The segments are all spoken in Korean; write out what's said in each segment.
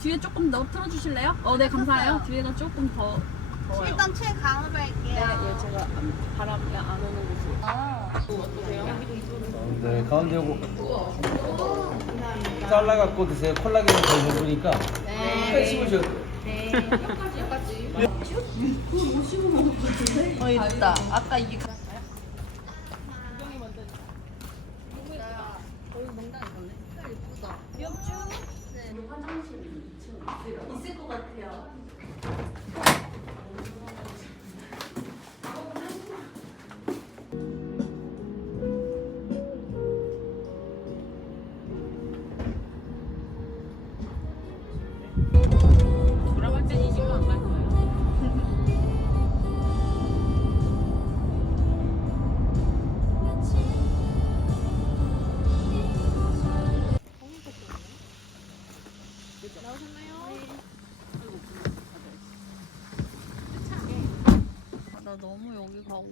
뒤에 조금 더 틀어주실래요? 어, 네 감사해요. 뒤에가 조금 더 더워요. 일단 최강으로 할게요. 네, 예, 제가 안- 바람이 안 오는 곳으로. 네, 가운데 오고 잘라갖고 드세요. 콜라겐이 덜 먹으니까 끝까지 씹으셔도 돼요. 어, 있다. 아까 이게 돌 나 너무 여기 가고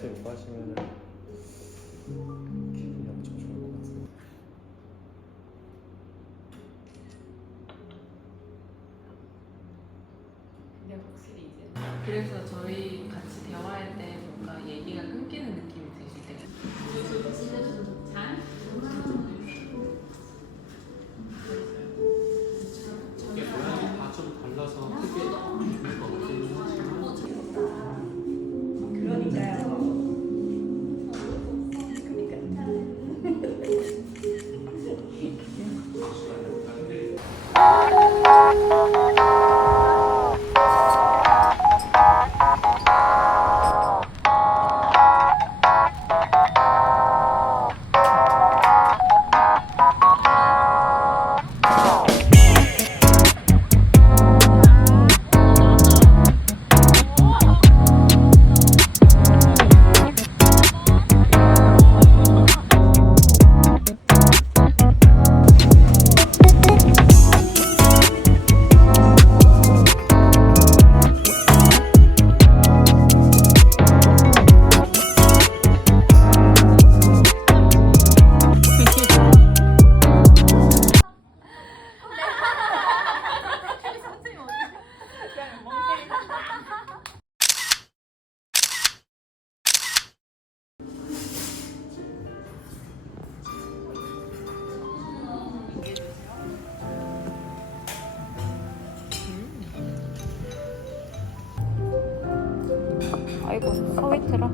야외에서 요구하시면 기분이 엄청 좋을 것 같아요. 근데 확실히 이제 그래서 저희 같이 대화할 때 뭔가 얘기가 끊기는 느낌이 드실 때가 잘? 이게 아이고 서위트라.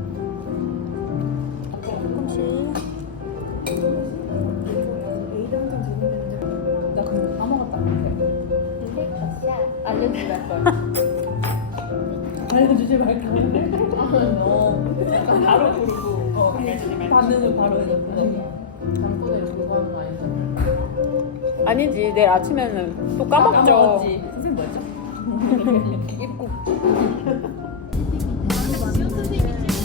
나 그거 다 먹었다 알려주지 말 거야. 알려주지 말 거야. 어, 약간 바로 부르고 어, 반응을 바로 부르고 하는 거 아니죠? 아니지 내일 아침에는 또 까먹죠. 까먹었지. 선생님 뭐였죠? 입국. 맞아요.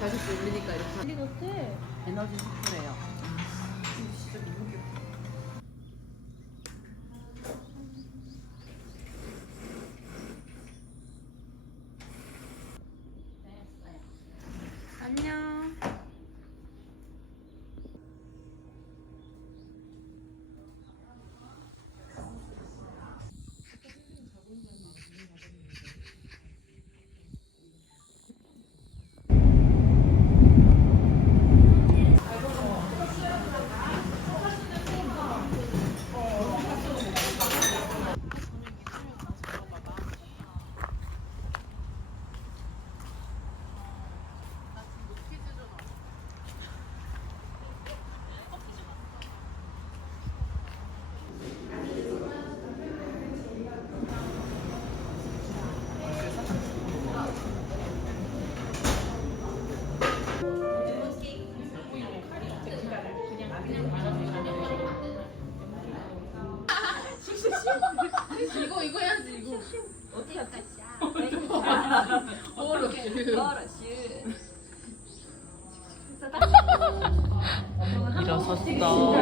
발소리 울리니까 이렇게. 어디 같아? 그 에너지 일어섰다.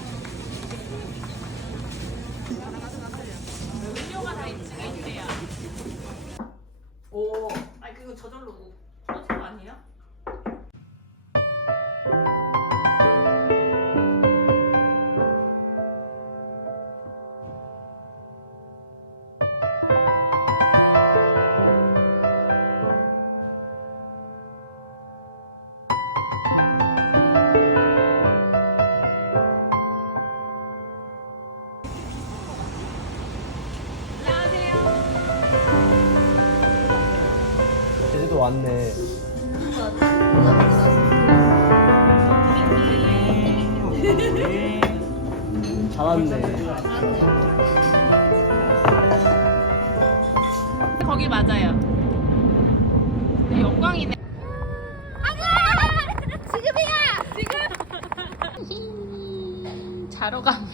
왔네. 잘 왔네. 거기 맞아요. 영광이네. 지금이야! 지금! 자러 갑니다.